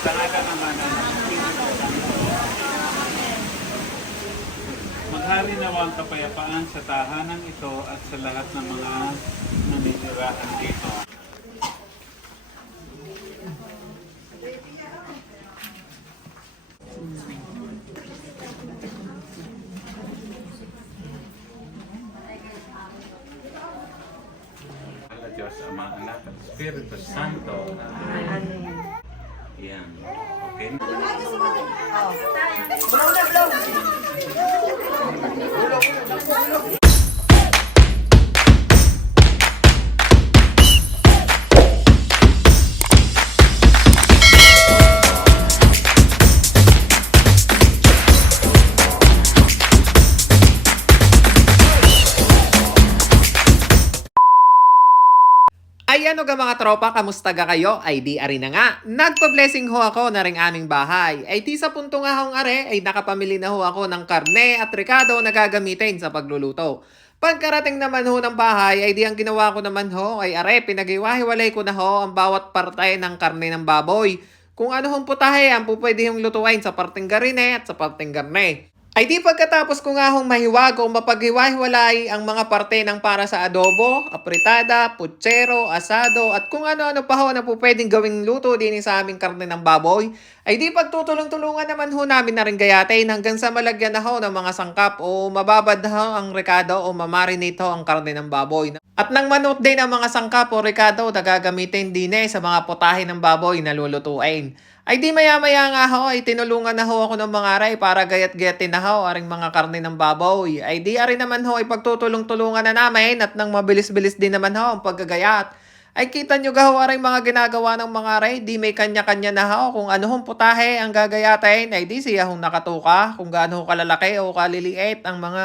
Sa ngala naman ng Espiritu Santo. Maghari nawa ang kapayapaan sa tahanan ito at sa lahat ng mga naninirahan dito. Diyos, Ama, Anak, at Espiritu Santo. Amen. Yan. Okay? Ay ano ga mga tropa, kamusta ga kayo? Ay di ari na nga. Nagpa-blessing ho ako na ring aming bahay. Ay di sa punto nga hong are, ay nakapamili na ho ako ng karne at rekado na gagamitin sa pagluluto. Pagkarating naman ho ng bahay, ay di ang ginawa ko naman ho, ay are, pinag-iwahiwalay ko na ho ang bawat parte ng karne ng baboy. Kung ano hong putahe ang pupwede hong lutuin sa parteng garine at sa parteng garne. Ay di pagkatapos ko nga hong mahiwag o mapaghiwa-hiwalay ang mga parte ng para sa adobo, apritada, putsero, asado at kung ano-ano pa ho na po pwedeng gawing luto din sa aming karne ng baboy, ay di pagtutulong-tulungan naman ho namin na rin gayatin hanggang sa malagyan na ho ng mga sangkap o mababad na ho ang rekado o mamarinate ho ang karne ng baboy. At nang manot din ang mga sangkap o rekado na gagamitin din sa mga putahe ng baboy na lulutuin. Ay di maya-maya nga ho, ay tinulungan na ho ako ng mga aray para gayat-gayatin na ho aring mga karne ng baboy. Ay di ari naman ho, ay pagtutulong-tulungan na namin at nang mabilis-bilis din naman ho ang paggagayat. Ay kita nyo gaho aring mga ginagawa ng mga aray, di may kanya-kanya na ho kung ano hong putahe ang gagayatin. Ay di siya hong nakatuka kung gaano ho kalalaki o kaliliit ang mga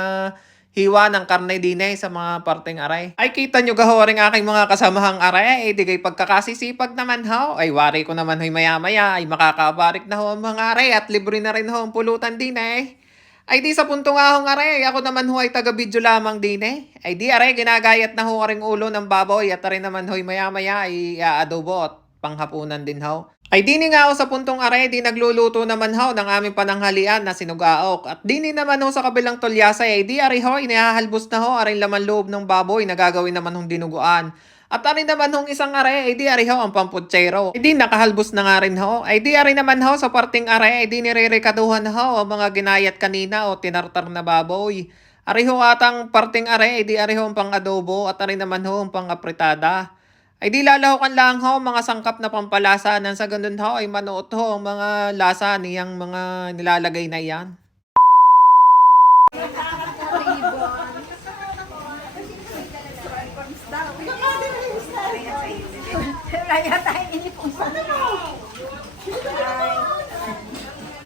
hiwa ng karne dinay sa mga parteng aray. Ay kita nyo gaho rin aking mga kasamahang aray, di kay pagkakasisipag naman ho. Ay wari ko naman ho'y maya-maya, ay makakabarik na ho ang mga aray at libre na rin ho ang pulutan dinay. Ay di sa punto nga hong aray, ako naman ho ay taga-video lamang dinay. Ay di aray, ginagayat na ho ring ulo ng baboy at rin naman ho'y maya-maya ay aadobo at panghapunan din ho. Ay dini nga ako sa puntong are, di nagluluto naman ho ng aming pananghalian na sinugaok. At dini naman ho sa kabilang tulyasay, ay di ari ho, inihahalbos na ho, aring laman loob ng baboy na gagawin naman hong dinuguan. At ari naman hong isang are, ay di ari ho ang pamputsero. Ay di nakahalbos na nga rin ho. Ay di ari naman ho sa parting are, ay di nirerekaduhan ho ang mga ginayat kanina o tinartar na baboy. Ari ho atang parting are, ay di ari ho ang pang adobo at ari naman ho ang pang apritada. Ay di lalahukan lang ho mga sangkap na pampalasa nang sa ganun ho ay manuot ho ang mga lasa niyang mga nilalagay na iyan.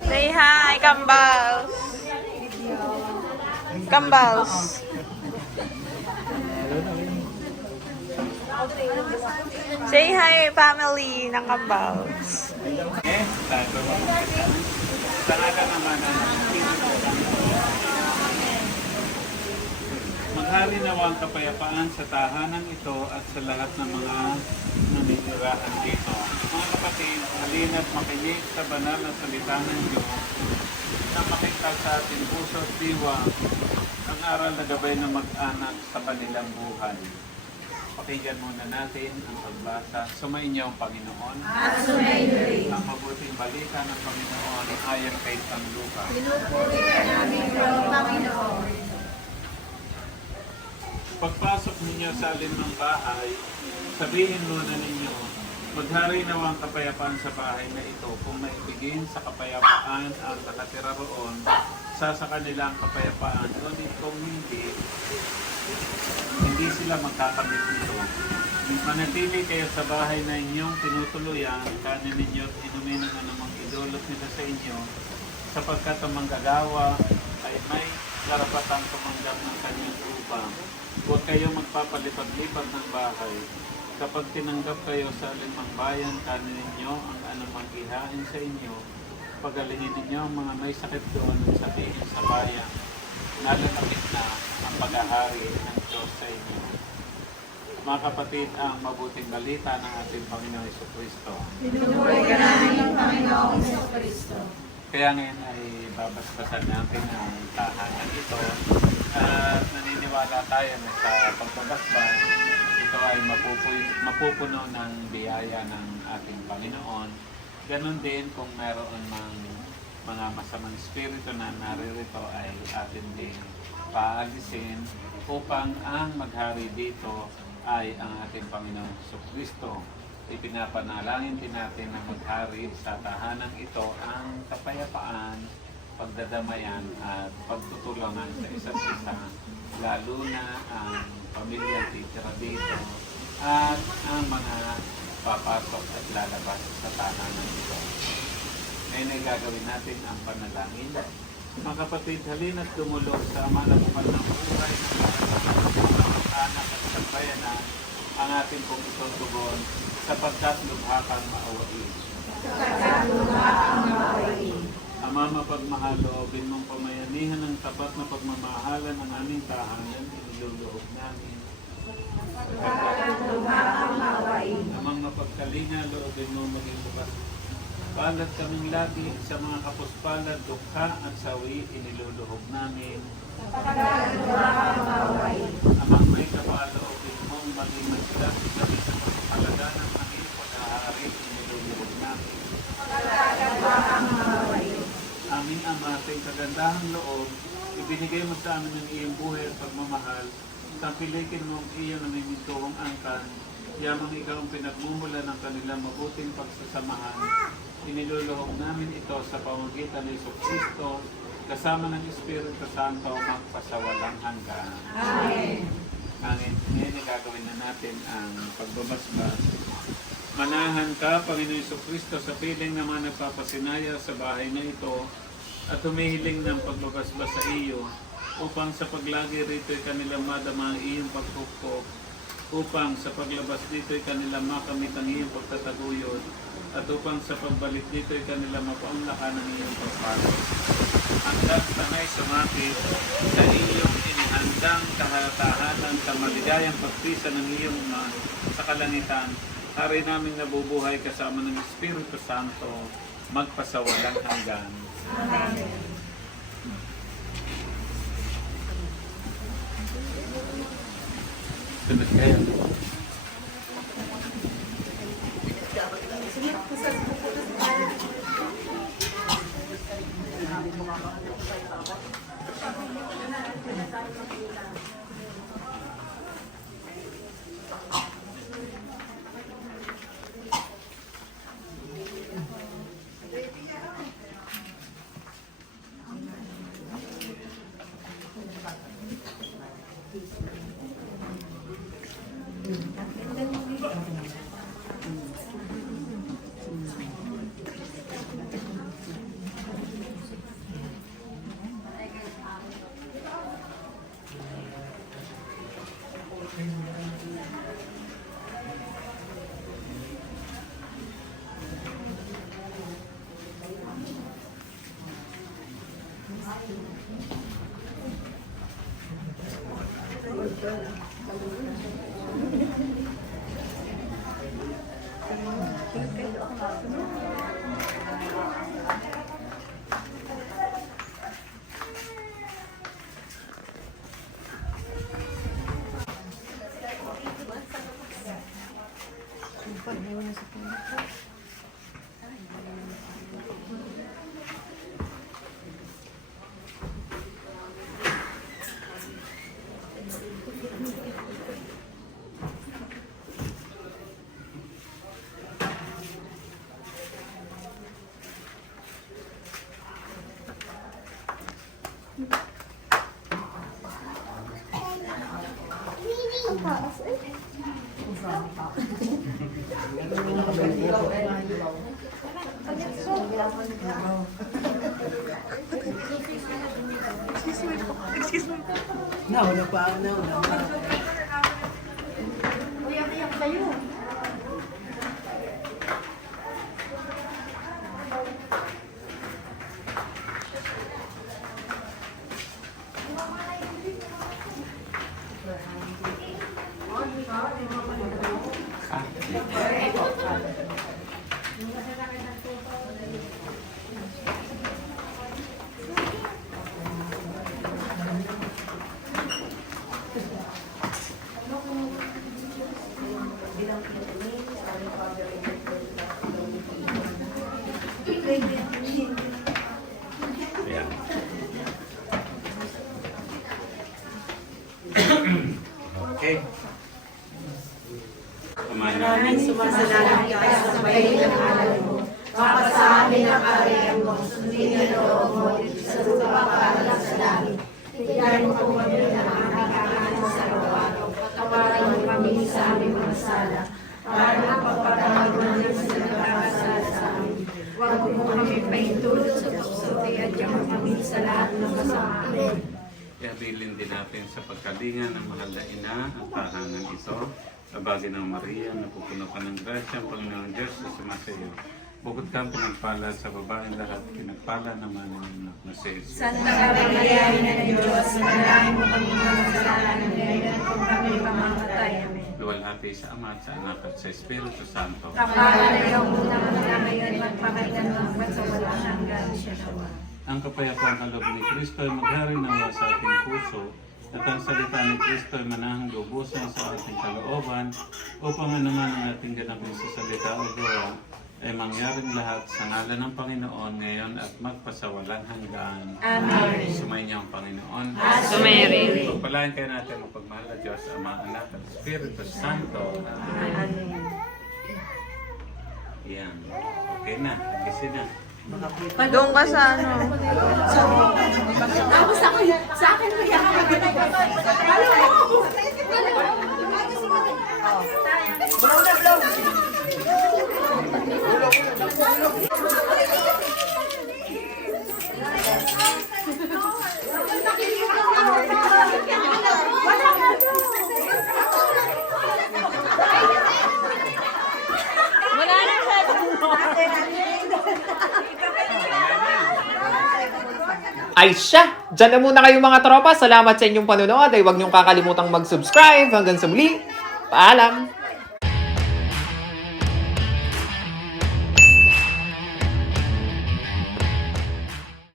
Say hi, Kambals. Kambals. Say hi, family ng Kambals. Okay? Tago mo kita. Sa ngala naman ng Espiritu Santo. Maghari nawa ang kapayapaan sa tahanan ito at sa lahat ng mga naninirahan dito. Mga kapatid, halina't makinig sa banal na salita ng Diyos na makita sa ating puso at diwa ang aral na gabay na mag-anak sa kanilang buhay. Pakinggan muna natin ang pagbasa. Sumainyo ang Panginoon. At sumainyo rin. Ang mabuting balita ng Panginoon ayon kay San Lucas. Pinupuri ka namin ikaw, Panginoon. Pagpasok ninyo sa alin ng bahay, sabihin muna ninyo, maghari nawa ang kapayapaan sa bahay na ito. Kung naibigin sa kapayapaan ang nakatira roon, sa kanila ang kapayapaan. Ngunit kung hindi sila magkakamit nito. Manatili kayo sa bahay na inyong tinutuluyan, kanin ninyo at inumin ang anumang idulot nila sa inyo, sapagkat ang manggagawa ay may karapatang tumanggap ng kanyang upang. Huwag kayo magpapalipad-lipad ng bahay. Kapag tinanggap kayo sa alimang bayan, kanin ninyo ang anumang ihain sa inyo, pagalingin ninyo ang mga may sakit doon at sabihin sa bayan, nalalapit na ang paghahari ng Diyos sa inyo. Mga kapatid, ang mabuting balita ng ating Panginoon Jesucristo. Pinupuri ka namin, Panginoon. Kaya ngayon ay babasbasan natin ang tahanan ito at naniniwala tayo na sa pagbabasbas, ito ay mapupuno ng biyaya ng ating Panginoon. Ganon din kung mayroon mang mga masamang espiritu na naririto ay atin din paalisin upang ang maghari dito ay ang ating Panginoong Jesucristo. Ipinapanalangin din natin na maghari sa tahanan ito ang kapayapaan, pagdadamayan at pagtutulungan sa isa't isa, lalo na ang pamilya titira dito at ang mga papasok at lalabas sa tahanan ito. Ngayon ay gagawin natin ang panalangin. Mga kapatid, halina't tumulong sa malabukan ng buhay ng mga anak at sagbayanan ang ating pong itutugon sapagkat lubha kang maawain. Ama, mapagmahal, loobin mong pamayanihan ng tapat na pagmamahalan ng aming tahanan, iniluloob namin. Amang mapagkalinga, loobin mong maging bukas. Palad kaming lagi sa mga kapuspalad, dukha at sawi, iniluluhog namin. Amang may kapaloobin mong maging maslas sa pagpapalaga ng aming pag-aari, iniluluhog namin. Aming Ama, sa kagandahang loob, ibinigay mo sa amin ang iyong buhay at pagmamahal. Tampilikin mo ang iyong namimintuhong angkan, yamang ikaw ang pinagmumula ng kanilang mabuting pagsasamahan. Iniluluhog namin ito sa pamamagitan ni Jesucristo, kasama ng Espiritu Santo, magpasawalang hanggan. Amen. Ngayon gagawin na natin ang pagbabasbas. Manahan ka, Panginoon Jesucristo, sa piling ng mga nagpapasinaya sa bahay na ito at humihiling ng pagbabasbas sa iyo upang sa paglagi rito ay kanilang madama ang iyong pagpupok, upang sa paglabas dito ay kanilang makamit ang iyong pagtataguyod, at upang sa pagbalik dito ay kanilang mapaunlakan ang iyong pagpasok. Hanggang sanay sumapit sa iyong inihandang kahatahanan sa maligayang pagpisa ng iyong sa kalangitan, hari namin nabubuhay kasama ng Espiritu Santo, magpasawalang hanggan. Amen. Sunod kayo. Excuse me. Nauna pa. Uyak-iyak kayo. Ayan. Okay. Kumain. Sumasalamat ka sa bayan ng alay mo. Baka sa amin ang kariyang mo, sundin ang loob mo, sa lupa para lang sa langit. Tigyan mo kung kami ng aming kakanin sa araw-araw. Patawarin mo kami sa aming mga sala. Para ang pagpatawag namin sa nagkakasala sa amin. Huwag mo kami paintulot sa tukso, at yung kami sa lahat ng kasamaan. Ihabilin din natin sa pagkalinga ng mahal na ina ang tahanan ito. Abagin ng Maria, napupuno ka ng grasya, ang Panginoon Diyos na sumasa iyo. Bukod kang pinagpala sa babaeng lahat, pinagpala naman ang anak na si Jesus. Santa Maria, Ina ng Diyos, manalangin mo kami ng kasalanan ngayon kung kami pamamatay. Amen. Luwalhati sa Ama at sa Anak at sa Espiritu Santo. Kapala na yung unang na ngayon, magpakailanman sa walang hanggan siya nawa. Ang kapayapang kaloob ni Kristo ay maghari nawa sa ating puso at ang salita ni Kristo ay manahang lubusan sa ating kalooban upang anuman ang ating ganapin sa salita o gawa ay mangyaring lahat sa ngalan ng Panginoon ngayon at magpasawalang hanggan. Amen. Sumayin niyo ang Panginoon. Sumeri. Pagpalain kayo natin ang pagmahal na Diyos, Ama, Anak at Espiritu Santo. Amen. Yan. Okay na. Kasi na. Doon ka sa ano. Sa akin mo yan. Wala na siya. Ay siya! Diyan na muna kayo mga tropa. Salamat sa inyong panonood. Ay huwag niyong kakalimutang mag-subscribe. Hanggang sa muli. Paalam!